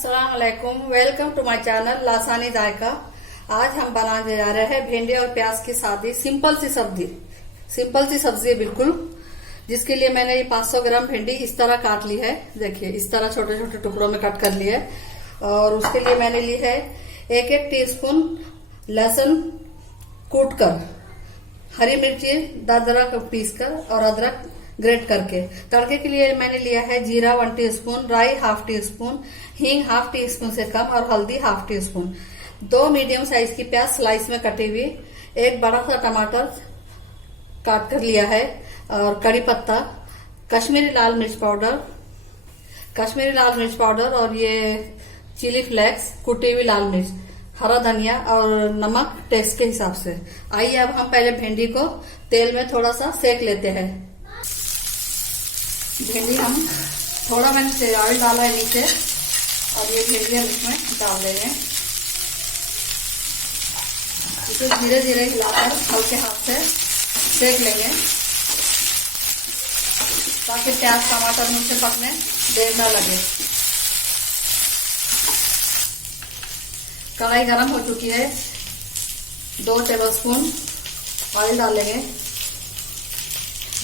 अस्सलाम वालेकुम, welcome to my channel लासानी जायका। आज हम बनाने जा रहे हैं भिंडी और प्याज की सादी सिंपल सी सब्जी है बिल्कुल। जिसके लिए मैंने ये 500 ग्राम भिंडी इस तरह काट ली है। देखिए इस तरह छोटे छोटे टुकड़ों में कट कर लिया है। और उसके लिए मैंने ली है 1-1 टीस्पून लहसुन कूट कर, हरी मिर्ची दरदरा पीस कर और अदरक ग्रेट करके। तड़के के लिए मैंने लिया है जीरा 1 टीस्पून, राई 1/2 टीस्पून, हींग 1/2 टीस्पून से कम और हल्दी 1/2 टीस्पून। 2 मीडियम साइज की प्याज स्लाइस में कटी हुई, 1 बड़ा सा टमाटर काट कर लिया है और कड़ी पत्ता, कश्मीरी लाल मिर्च पाउडर और ये चिली फ्लेक्स, कुटी हुई लाल मिर्च, हरा धनिया और नमक टेस्ट के हिसाब से। आइए अब हम पहले भिंडी को तेल में थोड़ा सा सेक लेते हैं। भिंडी हम थोड़ा मैंने ऑयल डाला है नीचे और ये भिंडी हम इसमें डाल देंगे। इसे धीरे धीरे हिलाकर हल्के हाथ से सेक लेंगे ताकि प्याज टमाटर मुझसे पकने देर न लगे। कढ़ाई गरम हो चुकी है, 2 टेबलस्पून ऑयल डालेंगे।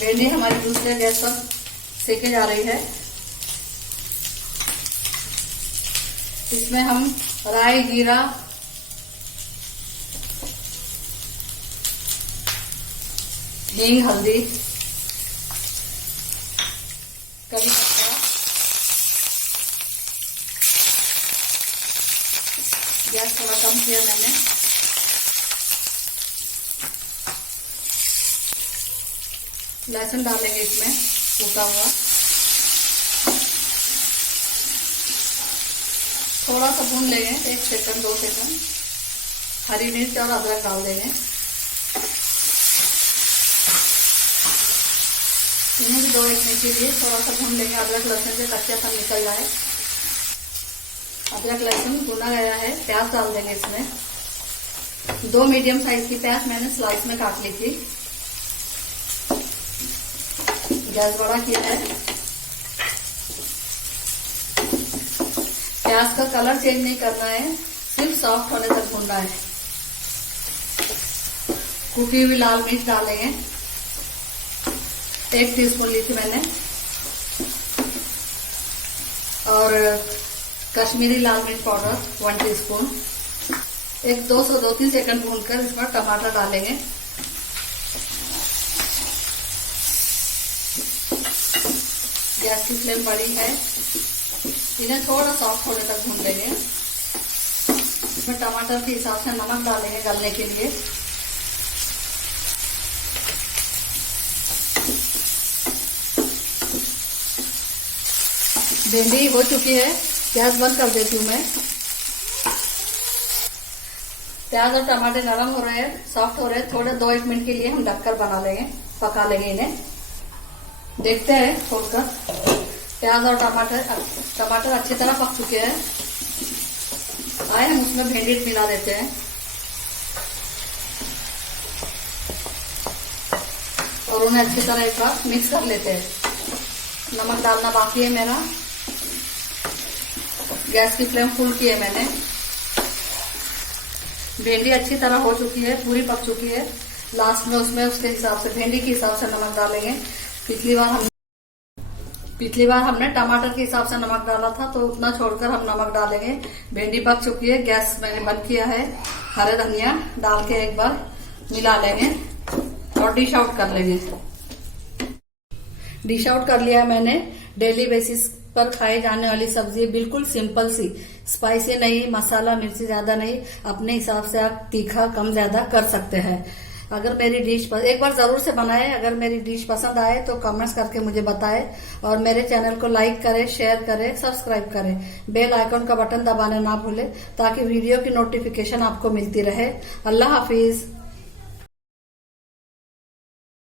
भिंडी हमारी दूसरे गैस पर सेके जा रही है। इसमें हम राई, जीरा, हींग, हल्दी, कड़ी पत्ता, गैस थोड़ा कम किया मैंने। लहसुन डालेंगे इसमें कूटा हुआ, थोड़ा सा भून लेंगे 1 सेकंड 2 सेकंड। हरी मिर्च और अदरक डाल देंगे। इन्हें भी 2-1 मिनट के लिए थोड़ा सा भून लेंगे। अदरक लहसुन से कच्चापन निकल जाए। अदरक लहसुन भुना गया है, प्याज डाल देंगे इसमें। 2 मीडियम साइज की प्याज मैंने स्लाइस में काट ली थी। गैस बड़ा किया है। प्याज का कलर चेंज नहीं करना है, सिर्फ सॉफ्ट होने तक भूनना है। कुटी हुई लाल मिर्च डालेंगे, 1 टीस्पून ली थी मैंने। और कश्मीरी लाल मिर्च पाउडर 1 टीस्पून। 2-3 सेकंड भूनकर इसमें टमाटर डालेंगे। गैस की फ्लेम बड़ी है। इन्हें थोड़ा सॉफ्ट होने तक भून लेंगे। इसमें टमाटर के हिसाब से नमक डालेंगे गलने के लिए। भिंडी हो चुकी है, गैस बंद कर देती हूँ मैं। प्याज और टमाटर नरम हो रहे हैं, सॉफ्ट हो रहे हैं। थोड़े 2-1 मिनट के लिए हम ढककर पका लेंगे इन्हें। देखते हैं खोलकर। प्याज और टमाटर अच्छी तरह पक चुके हैं। आए हम उसमें भिंडी मिला देते हैं और उन्हें अच्छी तरह एक बार मिक्स कर लेते हैं। नमक डालना बाकी है मेरा। गैस की फ्लेम फुल की है मैंने। भिंडी अच्छी तरह हो चुकी है, पूरी पक चुकी है। लास्ट में उसमें उसके हिसाब से, भिंडी के हिसाब से नमक डालेंगे। पिछली बार हमने टमाटर के हिसाब से नमक डाला था, तो उतना छोड़कर हम नमक डालेंगे। भिंडी पक चुकी है, गैस मैंने बंद किया है। हरे धनिया डाल के एक बार मिला लेंगे और डिश आउट कर लेंगे। डिश आउट कर लिया मैंने। डेली बेसिस पर खाई जाने वाली सब्जी, बिल्कुल सिंपल सी, स्पाइसी नहीं, मसाला मिर्ची ज्यादा नहीं। अपने हिसाब से आप तीखा कम ज्यादा कर सकते हैं। अगर मेरी डिश एक बार जरूर से बनाएं। अगर मेरी डिश पसंद आए तो कमेंट्स करके मुझे बताएं और मेरे चैनल को लाइक करें, शेयर करें, सब्सक्राइब करें। बेल आइकन का बटन दबाने ना भूलें ताकि वीडियो की नोटिफिकेशन आपको मिलती रहे। अल्लाह हाफिज।